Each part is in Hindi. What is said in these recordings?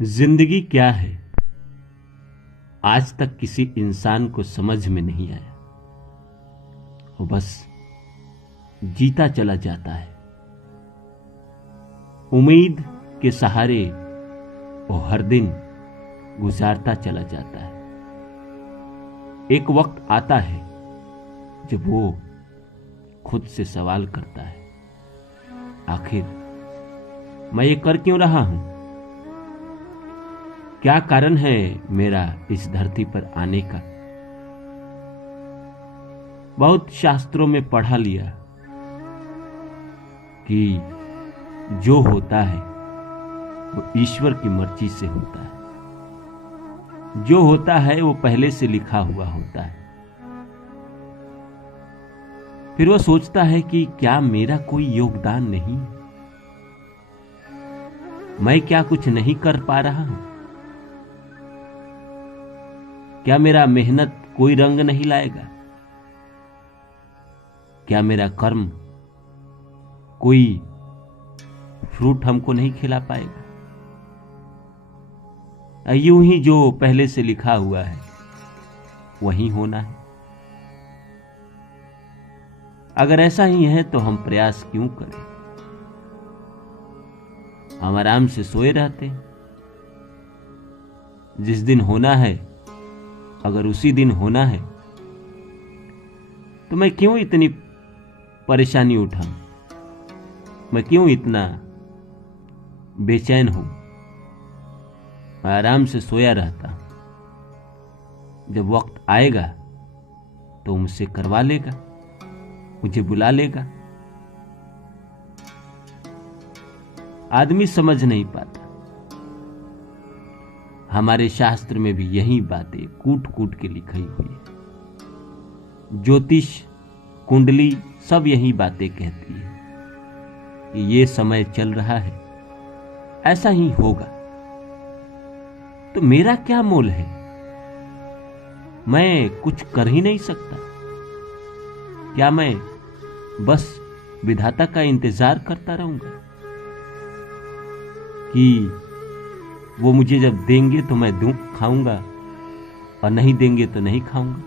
जिंदगी क्या है, आज तक किसी इंसान को समझ में नहीं आया। वो बस जीता चला जाता है, उम्मीद के सहारे वो हर दिन गुजारता चला जाता है। एक वक्त आता है जब वो खुद से सवाल करता है, आखिर मैं ये कर क्यों रहा हूं? क्या कारण है मेरा इस धरती पर आने का? बहुत शास्त्रों में पढ़ा लिया कि जो होता है वो ईश्वर की मर्जी से होता है। जो होता है वो पहले से लिखा हुआ होता है। फिर वो सोचता है कि क्या मेरा कोई योगदान नहीं? मैं क्या कुछ नहीं कर पा रहा हूं? क्या मेरा मेहनत कोई रंग नहीं लाएगा? क्या मेरा कर्म कोई फ्रूट हमको नहीं खिला पाएगा? यूं ही जो पहले से लिखा हुआ है वही होना है। अगर ऐसा ही है तो हम प्रयास क्यों करें? हम आराम से सोए रहते हैं। जिस दिन होना है अगर उसी दिन होना है तो मैं क्यों इतनी परेशानी उठाऊं? मैं क्यों इतना बेचैन हूं? मैं आराम से सोया रहता। जब वक्त आएगा तो मुझसे करवा लेगा, मुझे बुला लेगा। आदमी समझ नहीं पाता। हमारे शास्त्र में भी यही बातें कूट कूट के लिखी हुई है। ज्योतिष कुंडली सब यही बातें कहती है कि ये समय चल रहा है, ऐसा ही होगा। तो मेरा क्या मोल है? मैं कुछ कर ही नहीं सकता। क्या मैं बस विधाता का इंतजार करता रहूंगा कि वो मुझे जब देंगे तो मैं खाऊंगा और नहीं देंगे तो नहीं खाऊंगा?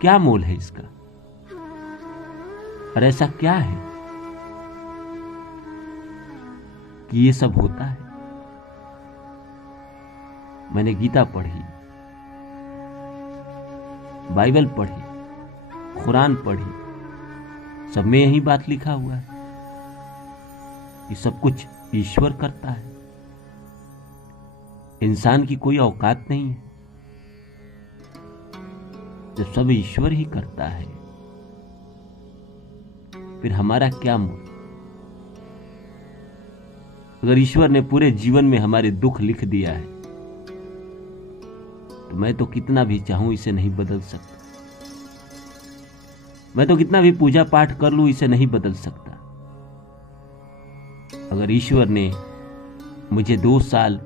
क्या मोल है इसका? और ऐसा क्या है कि ये सब होता है? मैंने गीता पढ़ी, बाइबल पढ़ी, कुरान पढ़ी, सब में यही बात लिखा हुआ है कि सब कुछ ईश्वर करता है। इंसान की कोई औकात नहीं है। जब सब ईश्वर ही करता है फिर हमारा क्या मोल? अगर ईश्वर ने पूरे जीवन में हमारे दुख लिख दिया है तो मैं तो कितना भी चाहूं इसे नहीं बदल सकता। मैं तो कितना भी पूजा पाठ कर लूं इसे नहीं बदल सकता। अगर ईश्वर ने मुझे 2 साल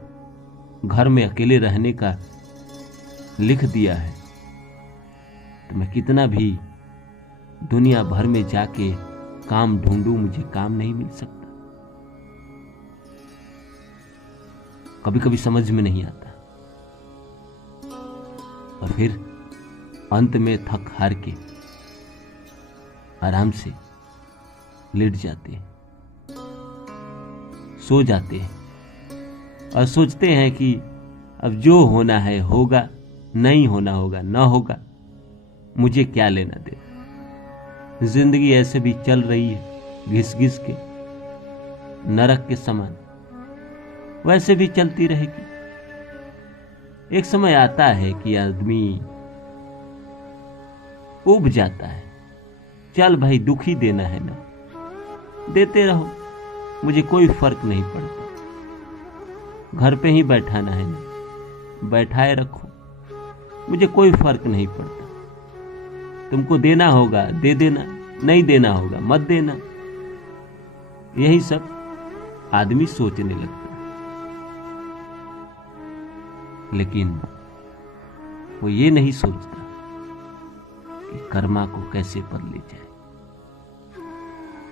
घर में अकेले रहने का लिख दिया है तो मैं कितना भी दुनिया भर में जाके काम ढूंढूं, मुझे काम नहीं मिल सकता। कभी कभी समझ में नहीं आता और फिर अंत में थक हार के आराम से लेट जाते हैं, सो जाते हैं और सोचते हैं कि अब जो होना है होगा, नहीं होना होगा ना होगा, मुझे क्या लेना देना। जिंदगी ऐसे भी चल रही है घिस घिस के, नरक के समान, वैसे भी चलती रहेगी। एक समय आता है कि आदमी उब जाता है। चल भाई, दुखी देना है ना, देते रहो, मुझे कोई फर्क नहीं पड़ता। घर पे ही बैठाना है ना, बैठाए रखो, मुझे कोई फर्क नहीं पड़ता। तुमको देना होगा दे देना, नहीं देना होगा मत देना। यही सब आदमी सोचने लगता है। लेकिन वो ये नहीं सोचता कि कर्मा को कैसे बदले जाए,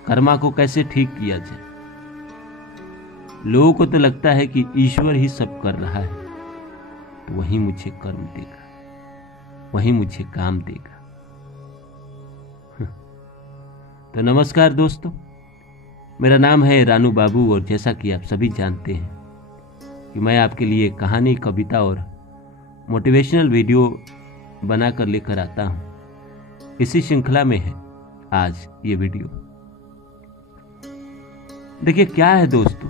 कर्मा को कैसे ठीक किया जाए। लोगों को तो लगता है कि ईश्वर ही सब कर रहा है, तो वही मुझे कर्म देगा, वही मुझे काम देगा। तो नमस्कार दोस्तों, मेरा नाम है रानू बाबू और जैसा कि आप सभी जानते हैं कि मैं आपके लिए कहानी, कविता और मोटिवेशनल वीडियो बनाकर लेकर आता हूं। इसी श्रृंखला में है आज ये वीडियो। देखिए क्या है दोस्तों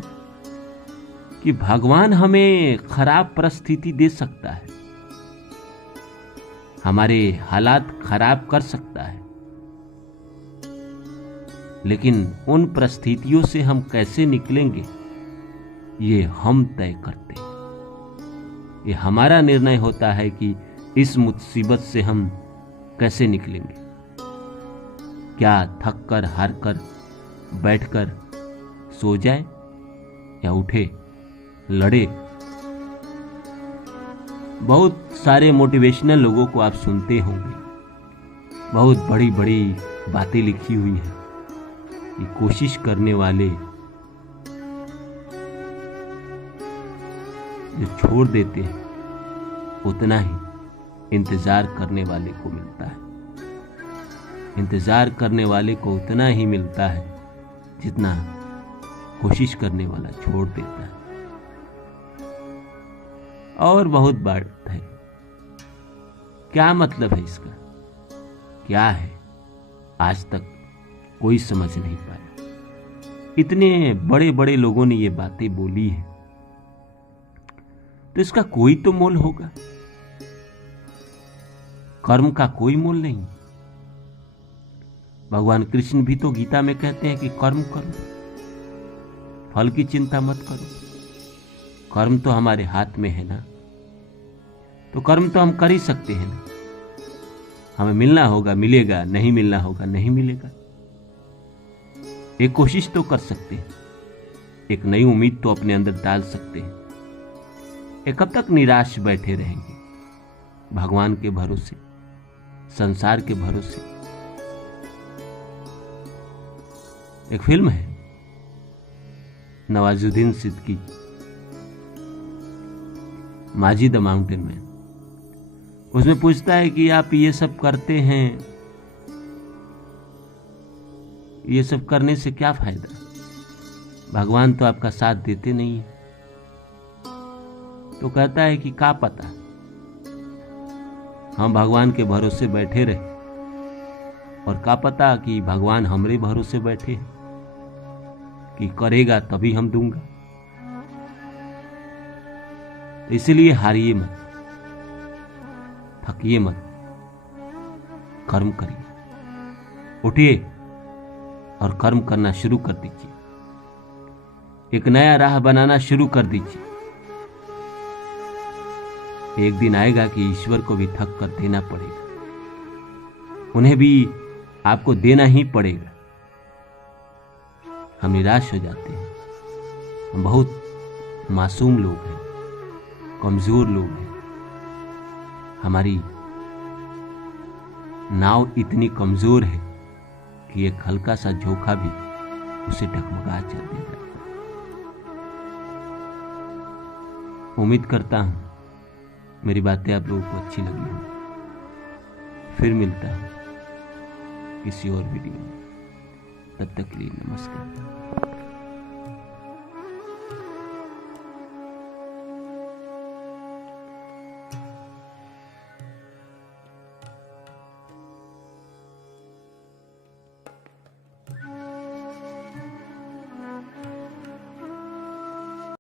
कि भगवान हमें खराब परिस्थिति दे सकता है, हमारे हालात खराब कर सकता है, लेकिन उन परिस्थितियों से हम कैसे निकलेंगे ये हम तय करते हैं। ये हमारा निर्णय होता है कि इस मुसीबत से हम कैसे निकलेंगे। क्या थक कर, हार कर, बैठकर सो जाए या उठे, लड़े। बहुत सारे मोटिवेशनल लोगों को आप सुनते होंगे, बहुत बड़ी बड़ी बातें लिखी हुई है कि कोशिश करने वाले जो छोड़ देते हैं उतना ही इंतजार करने वाले को मिलता है। इंतजार करने वाले को उतना ही मिलता है जितना कोशिश करने वाला छोड़ देता है। और बहुत बात है, क्या मतलब है इसका, क्या है, आज तक कोई समझ नहीं पाया। इतने बड़े बड़े लोगों ने ये बातें बोली है, तो इसका कोई तो मोल होगा। कर्म का कोई मोल नहीं। भगवान कृष्ण भी तो गीता में कहते हैं कि कर्म करो, फल की चिंता मत करो। कर्म तो हमारे हाथ में है ना, तो कर्म तो हम कर ही सकते हैं ना। हमें मिलना होगा मिलेगा, नहीं मिलना होगा नहीं मिलेगा। एक कोशिश तो कर सकते हैं, एक नई उम्मीद तो अपने अंदर डाल सकते हैं। ये कब तक निराश बैठे रहेंगे भगवान के भरोसे, संसार के भरोसे। एक फिल्म है नवाजुद्दीन सिद्दीकी, माजी द माउंटेन मैन। उसमें पूछता है कि आप ये सब करते हैं, ये सब करने से क्या फायदा, भगवान तो आपका साथ देते नहीं है। तो कहता है कि क्या पता हम भगवान के भरोसे बैठे रहे, और क्या पता कि भगवान हमरे भरोसे बैठे हैं कि करेगा तभी हम दूंगा। तो इसलिए हारिए मत, थकिए मत, कर्म करिए, उठिए और कर्म करना शुरू कर दीजिए। एक नया राह बनाना शुरू कर दीजिए। एक दिन आएगा कि ईश्वर को भी थक कर देना पड़ेगा, उन्हें भी आपको देना ही पड़ेगा। हम निराश हो जाते हैं, हम बहुत मासूम लोग हैं, कमजोर लोग हैं। हमारी नाव इतनी कमजोर है कि एक हल्का सा झोंका भी उसे डगमगा चल देता है। उम्मीद करता हूं मेरी बातें आप लोगों को अच्छी लगी हो। फिर मिलता हूं किसी और वीडियो में, तब तक के लिए नमस्कार।